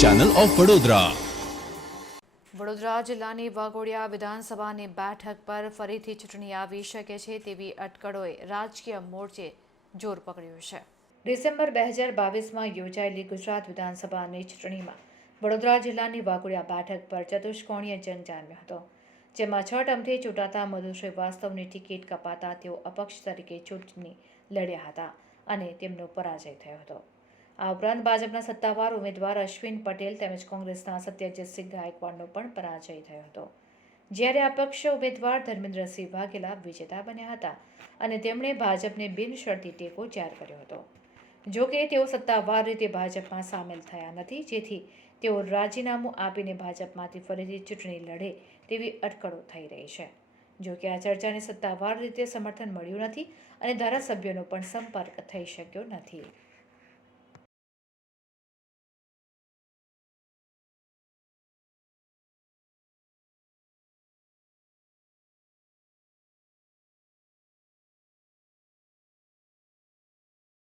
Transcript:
Channel of Vadodara. Vadodara જિલ્લાની વાઘોડિયા વિધાનસભાની બેઠક પર ફરીથી ચૂંટણી આવી શકે છે તેવી અટકળોએ રાજકીય મોરચે જોર પકડ્યું છે. ડિસેમ્બર 2022માં યોજાયેલી ગુજરાત વિધાનસભાની ચૂંટણીમાં વડોદરા જિલ્લાની વાઘોડિયા બેઠક પર ચતુષ્કોણીય જંગ જામ્યો હતો, જેમાં 6 ટર્મથી ચૂંટાતા મધુ શ્રીવાસ્તવની ટિકિટ કપાતા તેઓ અપક્ષ તરીકે ચૂંટણી લડ્યા હતા અને તેમનો પરાજય થયો હતો. આ ઉપરાંત ભાજપના સત્તાવાર ઉમેદવાર અશ્વિન પટેલ તેમજ કોંગ્રેસના સત્યજીતસિંહ ગાયકવાડનો પણ પરાજય થયો હતો, જ્યારે અપક્ષ ઉમેદવાર ધર્મેન્દ્રસિંહ વાઘેલા વિજેતા બન્યા હતા અને તેમણે ભાજપને બિનશરતી ટેકો જાહેર કર્યો હતો. જો કે તેઓ સત્તાવાર રીતે ભાજપમાં સામેલ થયા નથી, જેથી તેઓ રાજીનામું આપીને ભાજપમાંથી ફરીથી ચૂંટણી લડે તેવી અટકળો થઈ રહી છે. જો કે આ ચર્ચાને સત્તાવાર રીતે સમર્થન મળ્યું નથી અને ધારાસભ્યોનો પણ સંપર્ક થઈ શક્યો નથી.